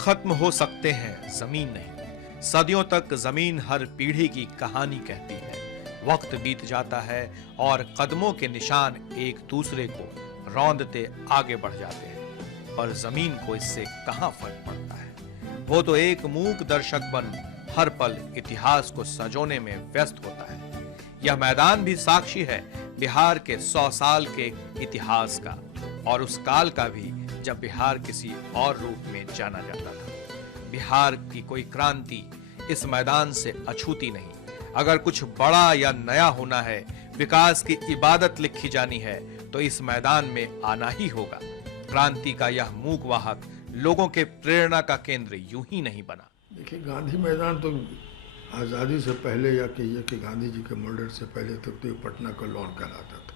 खत्म हो सकते हैं, जमीन नहीं। सदियों तक जमीन हर पीढ़ी की कहानी कहती है। वक्त बीत जाता है और कदमों के निशान एक दूसरे को रौंदते आगे बढ़ जाते हैं, पर जमीन को इससे कहां फर्क पड़ता है। वो तो एक मूक दर्शक बन हर पल इतिहास को सजोने में व्यस्त होता है। यह मैदान भी साक्षी है बिहार के 100 साल के इतिहास का, और उस काल का भी जब बिहार किसी और रूप में जाना जाता था। बिहार की कोई क्रांति इस मैदान से अछूती नहीं। अगर कुछ बड़ा या नया होना है, विकास की इबादत लिखी जानी है, तो इस मैदान में आना ही होगा। क्रांति का यह मूक वाहक लोगों के प्रेरणा का केंद्र यूं ही नहीं बना। देखिए, गांधी मैदान तो आज़ादी से पहले, या कहिए कि गांधी जी के मर्डर से पहले तक तो ये पटना का लॉन कहलाता था।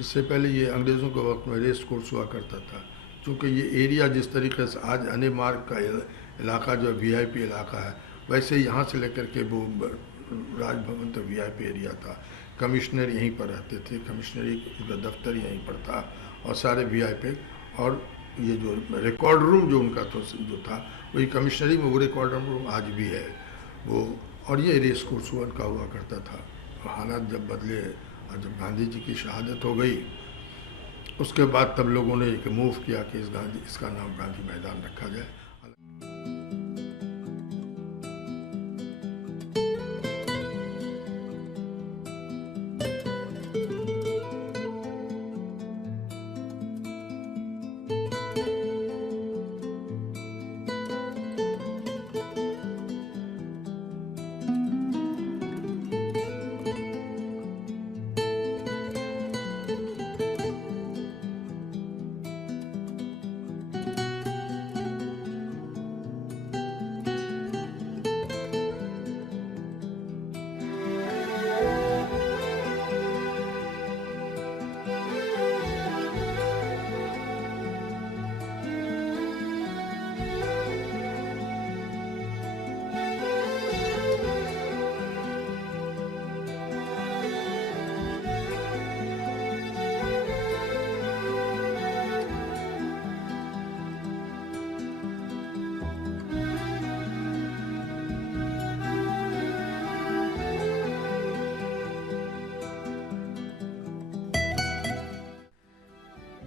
इससे पहले ये अंग्रेज़ों के वक्त में रेस कोर्स हुआ करता था। चूँकि ये एरिया जिस तरीके से आज अने मार्ग का इलाका जो वीआईपी इलाका है, वैसे यहाँ से लेकर के वो राजभवन तक वीआईपी एरिया था। कमिश्नर यहीं पर रहते थे, कमिश्नरी का दफ्तर यहीं पर था, और सारे वीआईपी। और ये जो रिकॉर्ड रूम जो उनका तो जो था, वही कमिश्नरी में वो रिकॉर्ड रूम आज भी है वो। और ये रेस कोर्स का हुआ करता था। हालात जब बदले और जब गांधी जी की शहादत हो गई, उसके बाद तब लोगों ने एक मूव किया कि इसका नाम गांधी मैदान रखा जाए।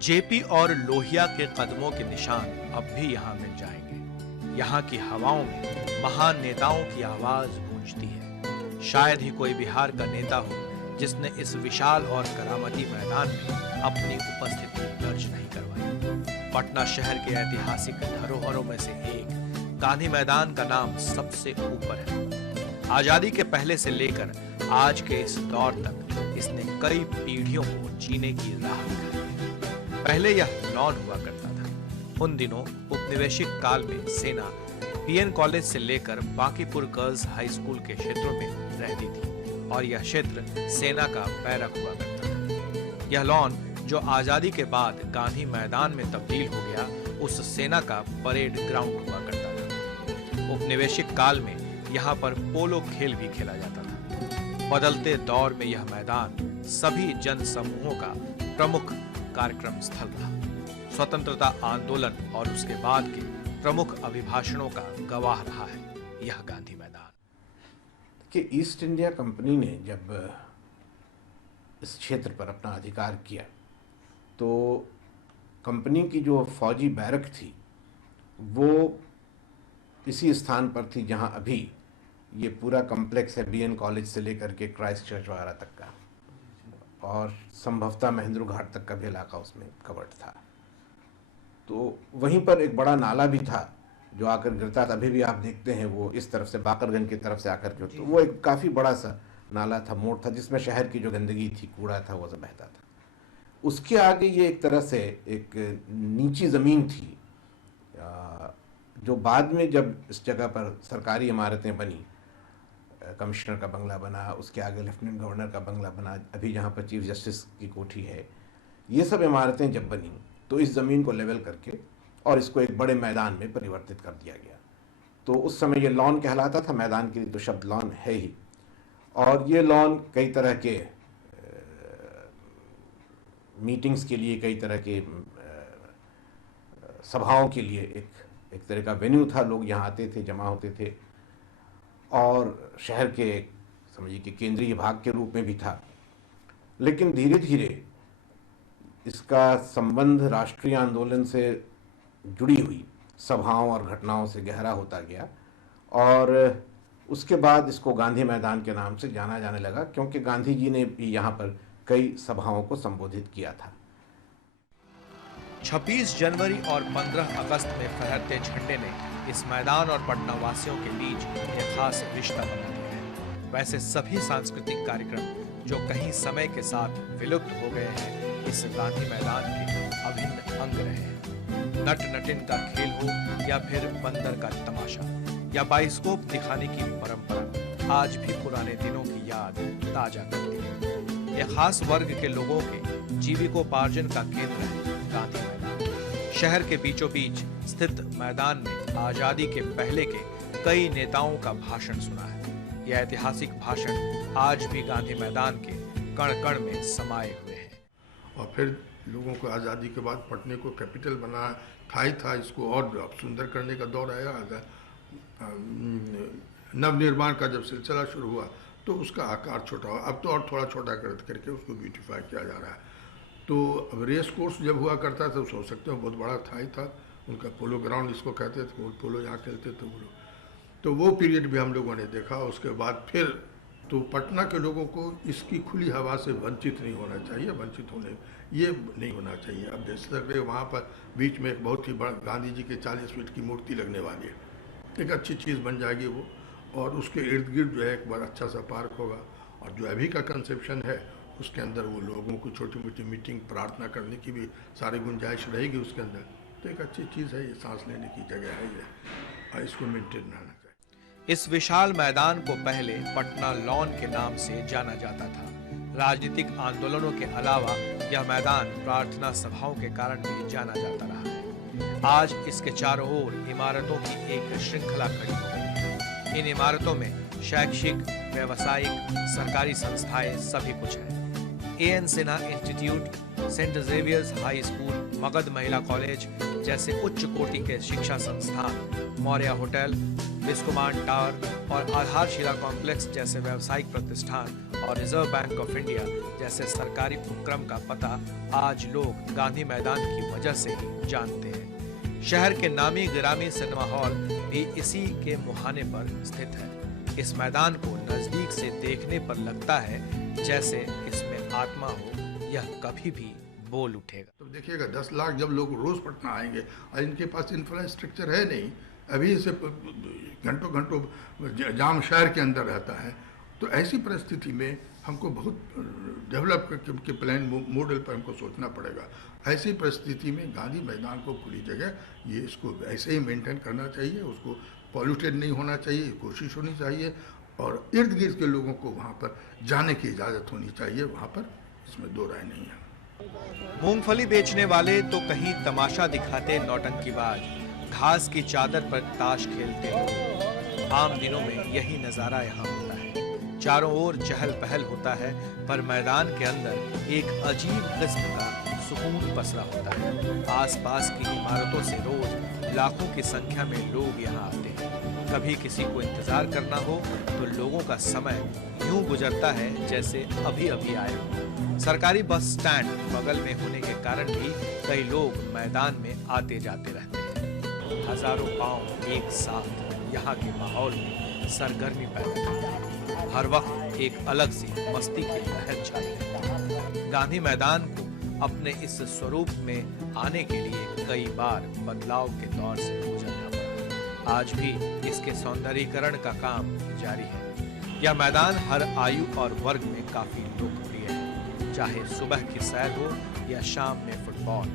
जेपी और लोहिया के कदमों के निशान अब भी यहां मिल जाएंगे। यहां की हवाओं में महान नेताओं की आवाज गूंजती है। शायद ही कोई बिहार का नेता हो जिसने इस विशाल और करामती मैदान में अपनी उपस्थिति दर्ज नहीं करवाई। पटना शहर के ऐतिहासिक धरोहरों में से एक गांधी मैदान का नाम सबसे ऊपर है। आजादी के पहले से लेकर आज के इस दौर तक इसने कई पीढ़ियों को जीने की राह दिखाई। पहले यह लॉन हुआ करता था। उन दिनों उपनिवेशिक काल में सेना पीएन कॉलेज से लेकर बांकीपुर गर्ल्स हाई स्कूल के क्षेत्रों में रहती थी, और यह क्षेत्र सेना का बैरक हुआ करता था। यह लॉन जो आजादी के बाद गांधी मैदान में तब्दील हो गया, उस सेना का परेड ग्राउंड हुआ करता था। उपनिवेशिक काल में यहाँ पर पोलो खेल भी खेला जाता था। बदलते दौर में यह मैदान सभी जन समूहों का प्रमुख कार्यक्रम स्थल रहा। स्वतंत्रता आंदोलन और उसके बाद के प्रमुख अभिभाषणों का गवाह रहा है यह गांधी मैदान। कि ईस्ट इंडिया कंपनी ने जब इस क्षेत्र पर अपना अधिकार किया, तो कंपनी की जो फौजी बैरक थी वो इसी स्थान पर थी जहां अभी ये पूरा कॉम्प्लेक्स है, बीएन कॉलेज से लेकर के क्राइस्ट चर्च वगैरह तक का, और संभवतः महेंद्र घाट तक का भी इलाका उसमें कवर्ड था। तो वहीं पर एक बड़ा नाला भी था जो आकर गिरता था। अभी भी आप देखते हैं वो इस तरफ से बाकरगंज की तरफ से आकर के, तो वो एक काफ़ी बड़ा सा नाला था, मोड़ था, जिसमें शहर की जो गंदगी थी, कूड़ा था, वो सब बहता था। उसके आगे ये एक तरह से एक नीची ज़मीन थी, जो बाद में जब इस जगह पर सरकारी इमारतें बनी, कमिश्नर का बंगला बना, उसके आगे लेफ्टिनेंट गवर्नर का बंगला बना, अभी जहाँ पर चीफ जस्टिस की कोठी है, ये सब इमारतें जब बनी तो इस ज़मीन को लेवल करके और इसको एक बड़े मैदान में परिवर्तित कर दिया गया। तो उस समय ये लॉन कहलाता था, मैदान के लिए तो शब्द लॉन है ही। और ये लॉन कई तरह के मीटिंग्स के लिए, कई तरह के सभाओं के लिए एक एक तरह का वेन्यू था, लोग यहाँ आते थे, जमा होते थे, और शहर के समझिए कि केंद्रीय भाग के रूप में भी था। लेकिन धीरे धीरे इसका संबंध राष्ट्रीय आंदोलन से जुड़ी हुई सभाओं और घटनाओं से गहरा होता गया, और उसके बाद इसको गांधी मैदान के नाम से जाना जाने लगा, क्योंकि गांधी जी ने भी यहाँ पर कई सभाओं को संबोधित किया था। 26 जनवरी और 15 अगस्त में फहरते झंडे ने इस मैदान और पटना वासियों के बीच एक खास रिश्ता बना दिया है। वैसे सभी सांस्कृतिक कार्यक्रम जो कहीं समय के साथ विलुप्त हो गए हैं, इस गांधी मैदान के अभिन्न अंग रहे हैं। नट नटिन का खेल हो या फिर बंदर का तमाशा या बाइस्कोप दिखाने की परंपरा आज भी पुराने दिनों की याद ताजा करती है। एक खास वर्ग के लोगों के जीविकोपार्जन का केंद्र है गांधी मैदान। शहर के बीचों बीच स्थित मैदान में आजादी के पहले के कई नेताओं का भाषण सुना है। यह ऐतिहासिक भाषण आज भी गांधी मैदान के कण कण में समाये हुए हैं। और फिर लोगों को आज़ादी के बाद पटने को कैपिटल बना था, इसको और सुंदर करने का दौर आया। नवनिर्माण का जब सिलसिला शुरू हुआ तो उसका आकार छोटा हुआ, अब तो और थोड़ा छोटा करके उसको ब्यूटीफाई किया जा रहा है। तो अब रेस कोर्स जब हुआ करता था, सोच सकते हो बहुत बड़ा था ही था, उनका पोलो ग्राउंड इसको कहते थे, वो पोलो यहाँ खेलते थे वो लोग, तो वो पीरियड भी हम लोगों ने देखा। उसके बाद फिर तो पटना के लोगों को इसकी खुली हवा से वंचित नहीं होना चाहिए, वंचित होने ये नहीं होना चाहिए। अब जैसे तक वहाँ पर बीच में एक बहुत ही बड़ा गांधी जी के 40 फीट की मूर्ति लगने वाली है, एक अच्छी चीज़ बन जाएगी वो, और उसके इर्द गिर्द जो है एक बार अच्छा सा पार्क होगा, और जो अभी का कंसेप्शन है उसके अंदर वो लोगों को छोटी मोटी मीटिंग प्रार्थना करने की भी सारी गुंजाइश रहेगी उसके अंदर। तो एक अच्छी चीज़ है, ये सांस लेने की जगह है ये, और इसको मेंटेन रहना चाहिए। इस विशाल मैदान को पहले पटना लॉन के नाम से जाना जाता था। राजनीतिक आंदोलनों के अलावा यह मैदान प्रार्थना सभाओं के कारण भी जाना जाता रहा है। आज इसके चारों ओर इमारतों की एक श्रृंखला खड़ी हो गई है। इन इमारतों में शैक्षिक, व्यावसायिक, सरकारी संस्थाएं सभी कुछ है। AN Sinha institute, saint Xavier's high school, Magadh Mahila college जैसे उच्च कोटि के शिक्षा संस्थान, मौर्य होटल, बिस्कोमान टावर और आधारशिला कॉम्प्लेक्स जैसे व्यावसायिक प्रतिष्ठान और रिजर्व बैंक ऑफ इंडिया जैसे सरकारी उपक्रम का पता आज लोग गांधी मैदान की वजह से ही जानते हैं। शहर के नामी गिरामी सिनेमा हॉल भी इसी के मुहाने पर स्थित है। इस मैदान को नजदीक से देखने पर लगता है जैसे इसमें आत्मा हो, यह कभी भी बोल उठेगा। तो देखिएगा 10 लाख जब लोग रोज पटना आएंगे और इनके पास इंफ्रास्ट्रक्चर है नहीं, अभी से घंटों घंटों जाम शहर के अंदर रहता है, तो ऐसी परिस्थिति में हमको बहुत डेवलप के प्लान मॉडल पर हमको सोचना पड़ेगा। ऐसी परिस्थिति में गांधी मैदान को खुली जगह, ये इसको ऐसे ही मेंटेन करना चाहिए, उसको पॉल्यूटेड नहीं होना चाहिए, कोशिश होनी चाहिए, और इर्द गिर्द के लोगों को वहाँ पर जाने की इजाज़त होनी चाहिए, वहाँ पर इसमें दो राय नहीं है। मूंगफली बेचने वाले तो कहीं तमाशा दिखाते नौटंकीबाज, घास की चादर पर ताश खेलते लोग। आम दिनों में यही नजारा यहाँ होता है। चारों ओर चहल पहल होता है, पर मैदान के अंदर एक अजीब किस्म का सुकून पसरा होता है। आसपास की इमारतों से रोज लाखों की संख्या में लोग यहाँ आते हैं। कभी किसी को इंतजार करना हो तो लोगों का समय यूं गुजरता है जैसे अभी अभी आए हो। सरकारी बस स्टैंड बगल में होने के कारण भी कई लोग मैदान में आते जाते रहते हैं। हजारों पांव एक साथ यहाँ के माहौल में सरगर्मी पैदा करते हैं। हर वक्त एक अलग सी मस्ती की लहर छाई है। गांधी मैदान को अपने इस स्वरूप में आने के लिए कई बार बदलाव के दौर से गुजरना पड़ा। आज भी इसके सौंदर्यीकरण का काम जारी है। यह मैदान हर आयु और वर्ग में काफी लोकप्रिय है। चाहे सुबह की सैर हो या शाम में फुटबॉल,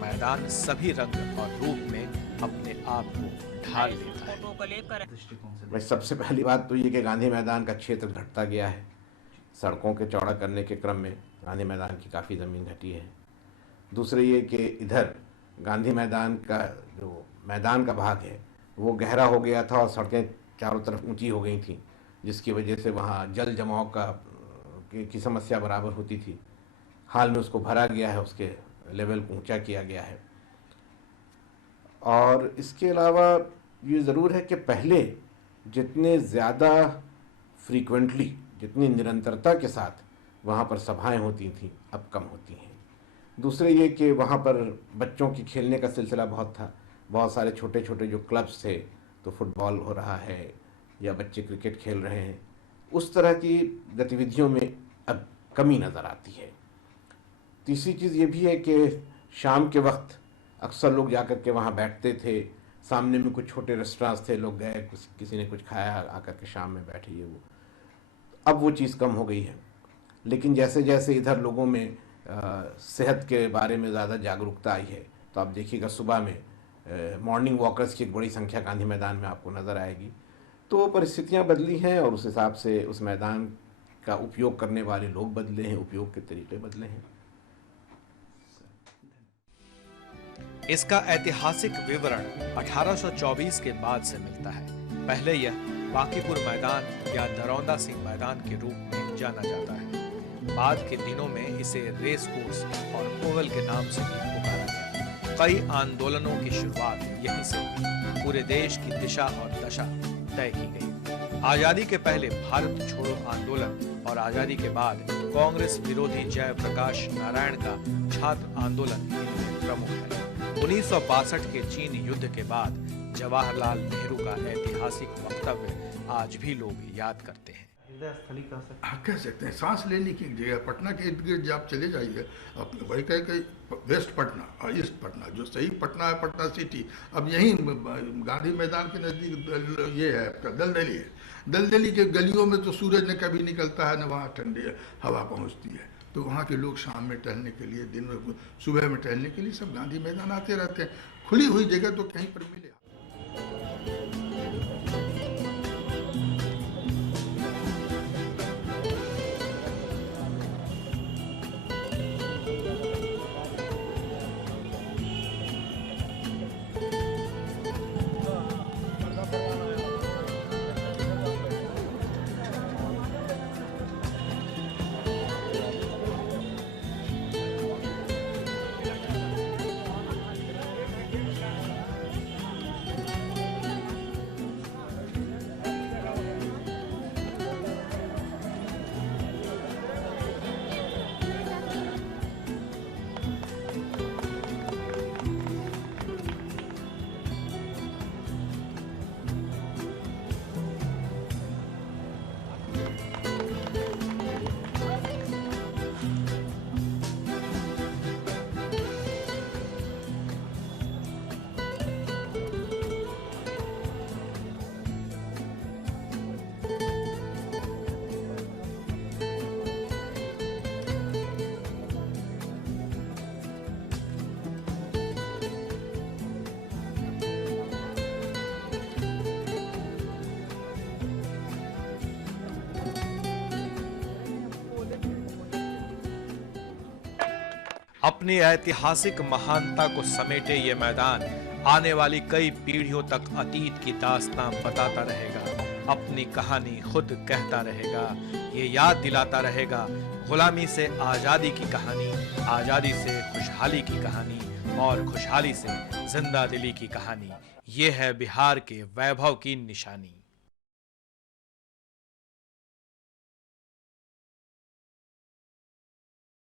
मैदान सभी रंग और रूप में अपने आप को ढाल लेता है। सबसे पहली बात तो ये कि गांधी मैदान का क्षेत्र घटता गया है। सड़कों के चौड़ा करने के क्रम में गांधी मैदान की काफ़ी ज़मीन घटी है। दूसरे ये कि इधर गांधी मैदान का जो मैदान का भाग है वो गहरा हो गया था और सड़कें चारों तरफ ऊंची हो गई थी, जिसकी वजह से वहाँ जल जमाव की समस्या बराबर होती थी। हाल में उसको भरा गया है, उसके लेवल को ऊंचा किया गया है। और इसके अलावा ये ज़रूर है कि पहले जितने ज़्यादा फ्रीक्वेंटली, जितनी निरंतरता के साथ वहाँ पर सभाएं होती थीं, अब कम होती हैं। दूसरे ये कि वहाँ पर बच्चों की खेलने का सिलसिला बहुत था, बहुत सारे छोटे छोटे जो क्लब्स थे, तो फुटबॉल हो रहा है या बच्चे क्रिकेट खेल रहे हैं, उस तरह की गतिविधियों में अब कमी नज़र आती है। तीसरी चीज़ ये भी है कि शाम के वक्त अक्सर लोग जाकर के वहाँ बैठते थे, सामने में कुछ छोटे रेस्टोरेंट्स थे, लोग गए, किसी ने कुछ खाया, आकर के शाम में बैठे, ये वो। अब वो चीज़ कम हो गई है। लेकिन जैसे जैसे इधर लोगों में सेहत के बारे में ज़्यादा जागरूकता आई है, तो आप देखिएगा सुबह में मॉर्निंग वॉकर्स की एक बड़ी संख्या गांधी मैदान में आपको नज़र आएगी। तो परिस्थितियां बदली हैं और उस हिसाब से उस मैदान का उपयोग करने वाले लोग बदले हैं, उपयोग के तरीके बदले हैं। इसका ऐतिहासिक विवरण 1824 के बाद से मिलता है। पहले यह बांकीपुर मैदान या दरौंदा सिंह मैदान के रूप में जाना जाता है। बाद के दिनों में इसे रेस कोर्स और ओवल के नाम से भी पुकारा गया। कई आंदोलनों की शुरुआत यहीं से हुई। पूरे देश की दिशा और दशा तय की गई। आजादी के पहले भारत छोड़ो आंदोलन और आजादी के बाद कांग्रेस विरोधी जयप्रकाश नारायण का छात्र आंदोलन इनमें प्रमुख है। 1962 के चीन युद्ध के बाद जवाहरलाल नेहरू का ऐतिहासिक वक्तव्य आज भी लोग याद करते हैं। स्थली कह सकते हाँ, कह सकते हैं। सांस लेने की एक जगह, पटना के इर्द गिर्द आप चले जाइए, अब वही कहे कि वेस्ट पटना और ईस्ट पटना, जो सही पटना है पटना सिटी, अब यहीं गांधी मैदान के नज़दीक ये है आपका दलदली है। दलदली के गलियों में तो सूरज न कभी निकलता है, न वहाँ ठंडी हवा पहुँचती है। तो वहाँ के लोग शाम में टहलने के लिए, दिन में, सुबह में टहलने के लिए सब गांधी मैदान आते रहते हैं। खुली हुई जगह तो कहीं पर मिले। अपनी ऐतिहासिक महानता को समेटे ये मैदान आने वाली कई पीढ़ियों तक अतीत की दास्तां बताता रहेगा, अपनी कहानी खुद कहता रहेगा। ये याद दिलाता रहेगा गुलामी से आजादी की कहानी, आजादी से खुशहाली की कहानी और खुशहाली से जिंदा दिली की कहानी। ये है बिहार के वैभव की निशानी।